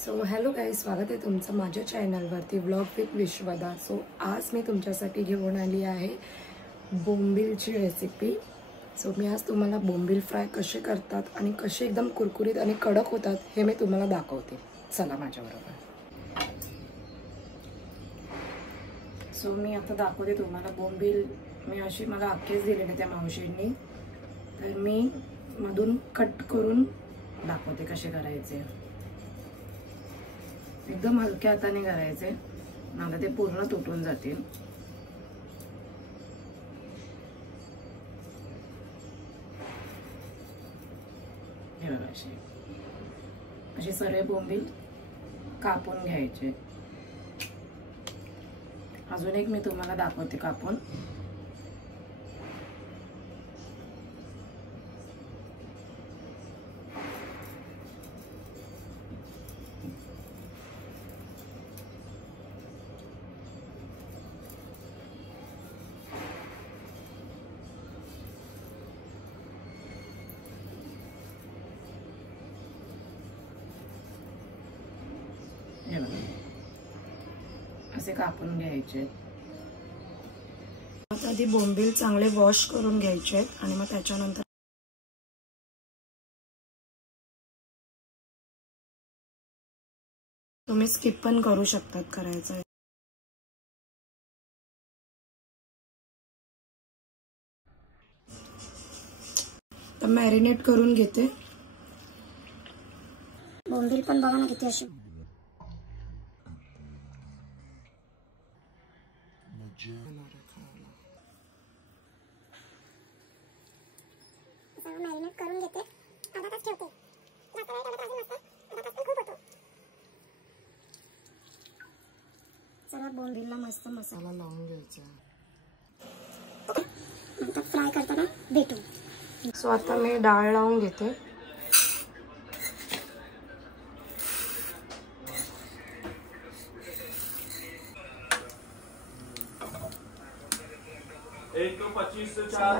So hello guys, स्वागत आहे तुमचं माझ्या चॅनलवरती व्लॉग विथ विश्वदा। सो आज मी तुमच्यासाठी घेऊन आली आहे बोंबीलची रेसिपी। सो मी आज तुम्हाला बोंबील फ्राय कसे करतात आणि कसे एकदम कुरकुरीत आणि कडक होतात हे मी तुम्हाला दाखवते। चला माझ्याबरोबर। सो मी आता दाखवते तुम्हाला बोंबील। मी अशी मला अख्खेच दिलेले त्या मावशींनी, तर मी मधून कट करून दाखवते कसे करायचे। एकदम हलक्या हाताने करायचे, मला ते पूर्ण तुटून जातील। हे बघा, असे सर्व बोंबील कापून घ्यायचे। अजून एक मी तुम्हाला दाखवते कापून। असे कापून घ्यायचे। आधी बोंबील चांगले वॉश करून घ्यायचे आणि मग त्याच्यानंतर तुम्ही स्किप पण करू शकतात करायचं। तर मॅरिनेट करून घेते। बोंबील पण बघा ना किती अशी मॅरिनेट करून घेते। अर्धा तास ठेवते। चला बोंबीलला मस्त मसाला लावून घ्यायचा। नंतर फ्राय करताना भेटू। सो आता मी डाळ लावून घेते।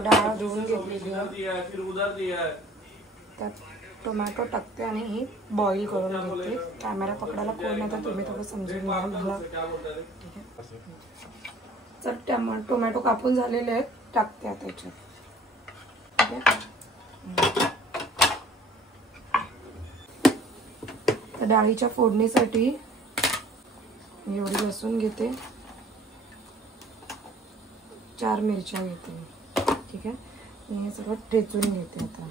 डाळ धुवून घेतली, त्यात टोमॅटो टाकते आणि ही बॉईल करून घेते। कॅमेरा पकडायला कोण नाही तर तुम्ही थोडं समजून घ्या मला, ठीक आहे? तर टोमॅटो कापून झालेले आहेत, टाकते आता याच्यात, ठीक आहे? तर डाळीच्या फोडणीसाठी मी एवढी लसूण घेते, 4 मिरच्या घेते, ठीक आहे? मी हे सगळं ठेचून घेते आता।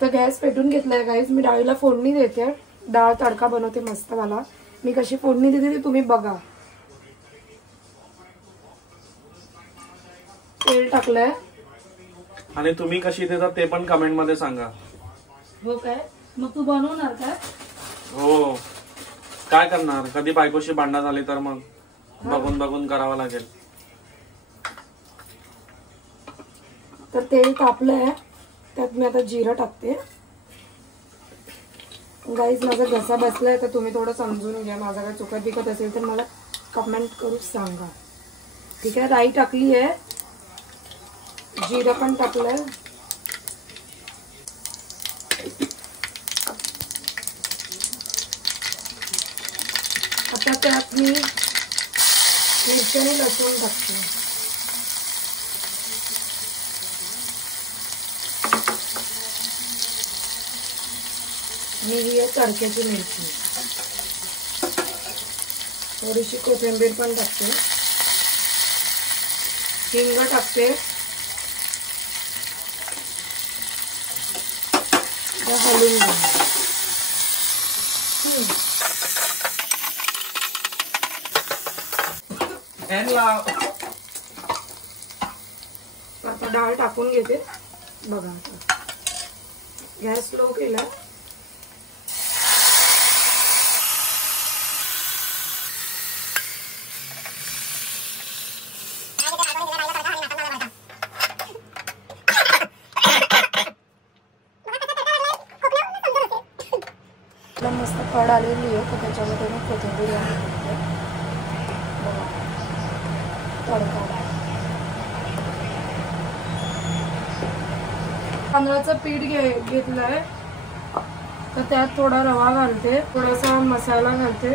तर गॅस पेटून घेतलाय गाईज, मी डाळीला फोडणी देते। डाळ तडका बनवते मस्त वाला। मी कशी फोडणी देते ते तुम्ही बघा। तेल टाकलंय आणि तुम्ही कशी देता ते पण कमेंट मध्ये सांगा। हो काय? मग तू बनवणार काय? हो, काय करणार? कधी बायकोशी भांडण झाली तर मग बघून बघून करावं लागेल। तर तेल तापलंय, त्यात मी आता जिरं टाकते। गाईज माझा घसा बसलाय, तर तुम्ही थोडं समजून घ्या। माझा काय चुकत बिकत असेल तर मला कमेंट करून सांगा, ठीक आहे? राई टाकली आहे, जिरं पण टाकलंय। आता त्यात मी मिरची आणि लसूण टाकते। आणि ही आहे तडक्याची मिरची। थोडीशी कोथिंबीर पण टाकते, हिंग टाकते, हलवून घ्या। आता डाळ टाकून घेते। बघा आता गॅस स्लो केला। मस्त कड आलेली आहे, तर त्याच्यामध्ये मी कोथिंबीर घालते। तडका तांदळाचं पीठ घेतलंय, तर त्यात थोडा रवा घालते, थोडासा मसाला घालते,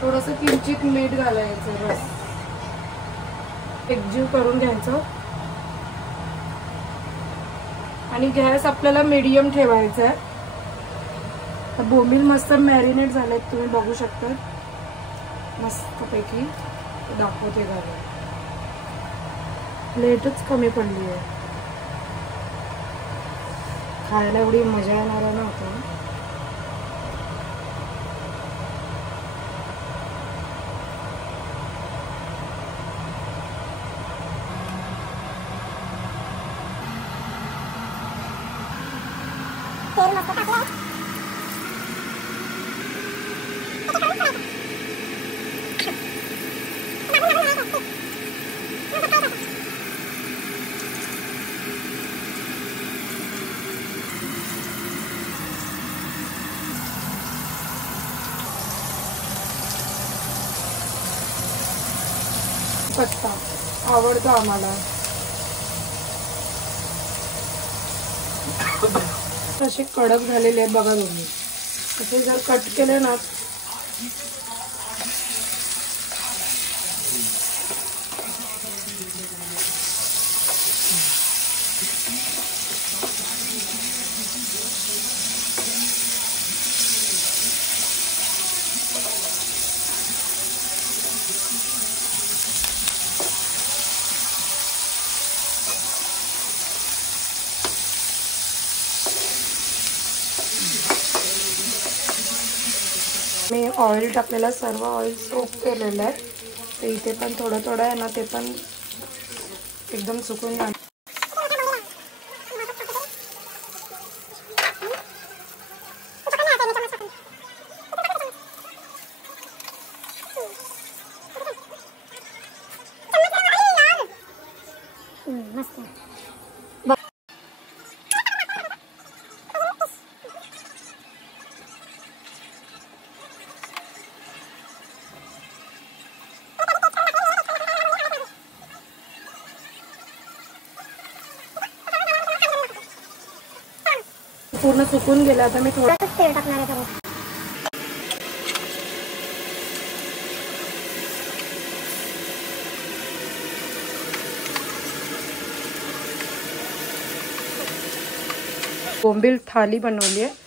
थोडंसं किंचित मीठ घालायचं, बस एकजीव करून घ्यायचं. आणि गॅस आपल्याला मीडियम ठेवायचा आहे. तर बोंबील मस्त मॅरिनेट झालेत, तुम्ही बघू शकता मस्तपैकी. दाखवते घालून. प्लेटच कमी पडली आहे, खायला एवढी मजा येणार नव्हतं. तेल मस्त टाकलं. पत्ता आवडतो आम्हाला. असे कडक झालेले आहेत बघा तुम्ही. असे जर कट केले ना मी ऑइल टाकलेलं, सर्व ऑइल सोक केलेलं आहे. तर इथे पण थोडं थोडं आहे ना, ते पण एकदम सुकून जाणार. मस्त. पूर्ण सुकून गेलं. आता मी थोडं तेल टाकणार आहे परत. बोंबील थाली बनवली आहे.